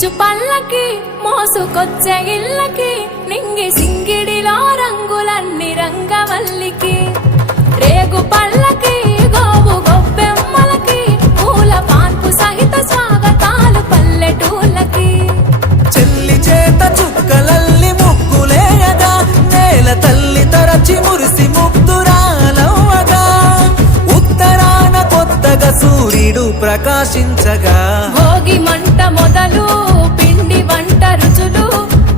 మంచు పల్లకి మోసుకొచ్చే ఇళ్ళకి నింగి సింగిడిలో రంగులన్నీ రంగవల్లికి రేగు పల్లకి గోవు గొబ్బెమ్మలకి పూల పాన్పు సహిత స్వాగతాలు పల్లెటూళ్ళకి చెల్లి చేత చుక్కలల్లి ముగ్గులేయగా నేల తల్లి తరచి మురిసి ముగ్ధురాలవ్వగా ఉత్తరాన కొత్తగా సూర్యుడు ప్రకాశించగా భోగి మంట మొదలు పిండి వంట రుచులు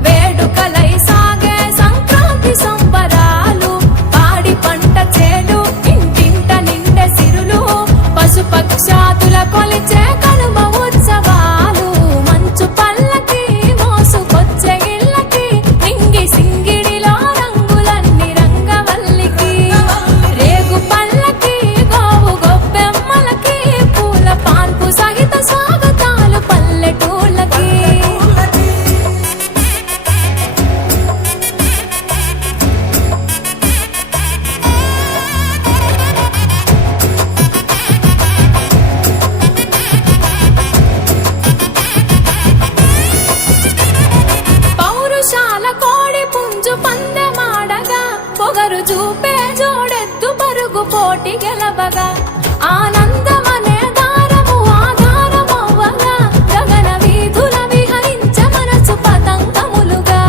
వేడుకలై సాగే సంక్రాంతి సంబరాలు పాడి పంట చేలు ఇంటింట నిండే సిరులు పశుపక్షాదుల కొలిచే కనుమ ఉత్సవాలు మంచు పల్లకి మోసుకొచ్చే ఇళ్ళకి నింగి సింగిడిలో రంగులన్నీ రంగవల్లికి రేగు పల్లకి గోవు గొబ్బెమ్మలకి పూల పాన్పు సహిత స్వాగతాలు పల్లెటూళ్ళకి పౌరుషాల కోడి పుంజు పందెమాడగా పొగరు చూపే జోడెత్తు పరుగు పోటీ గెలవగా ఆనందమనే దారము ఆధారమవ్వగా గగన వీధుల విహరించ మనసు పతంగములుగా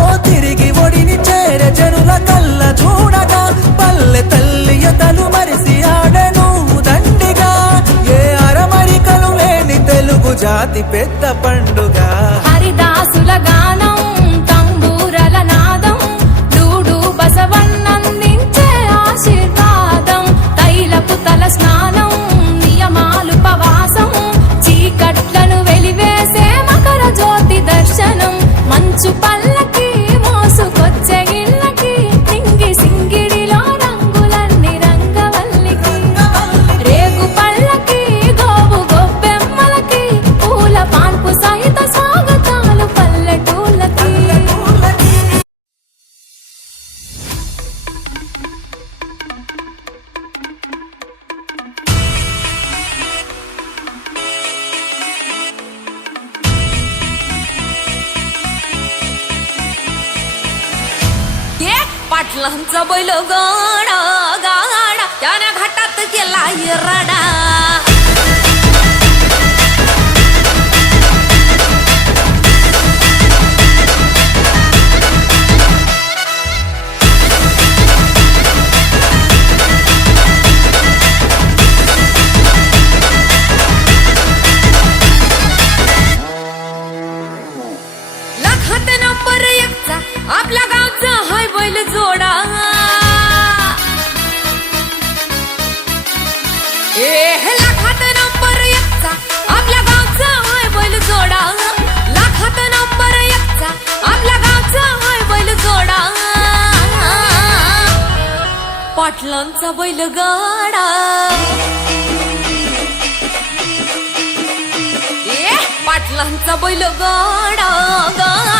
ఓ తిరిగి ఒడిని చేరే జనుల కళ్ళ చూడగా పల్లె తల్లి ఎతలు మరిసి ఆడెను దండిగా ఏ అరమరికలు లేని తెలుగు జాతి పెద్ద పండుగ హరిదాసుల గానం తంబూరల నాదం డూడు బసవన్నందించే ఆశీర్వాదం తైలపు తల స్నానం నియమాలు పవాసం చీకట్లను వెలివేసే మకర జ్యోతి దర్శనం మంచు పల్లకి మోసుకొచ్చే ఇళ్ళకి నింగి సింగిడిలో రంగులన్నీ రంగవల్లికి రేగు పల్లకి గోవు గొబ్బెమ్మలకి పూల పాన్పు సహిత స్వాగతాలు పల్లెటూళ్ళకి पाटलांचा बैल गाडा गाडा त्याने घाटात गेला रडा लाखात नंबर एकचा आपल्या गावचा हाय बैल जोडा लाखात नंबर एकचा आपल्या गावचा हाय बैल जोडा लाखात नंबर एकचा आपल्या गावचा हाय बैल जोडा पाटलांचा बैल गाडा पाटलांचा बैल गाडा गाडा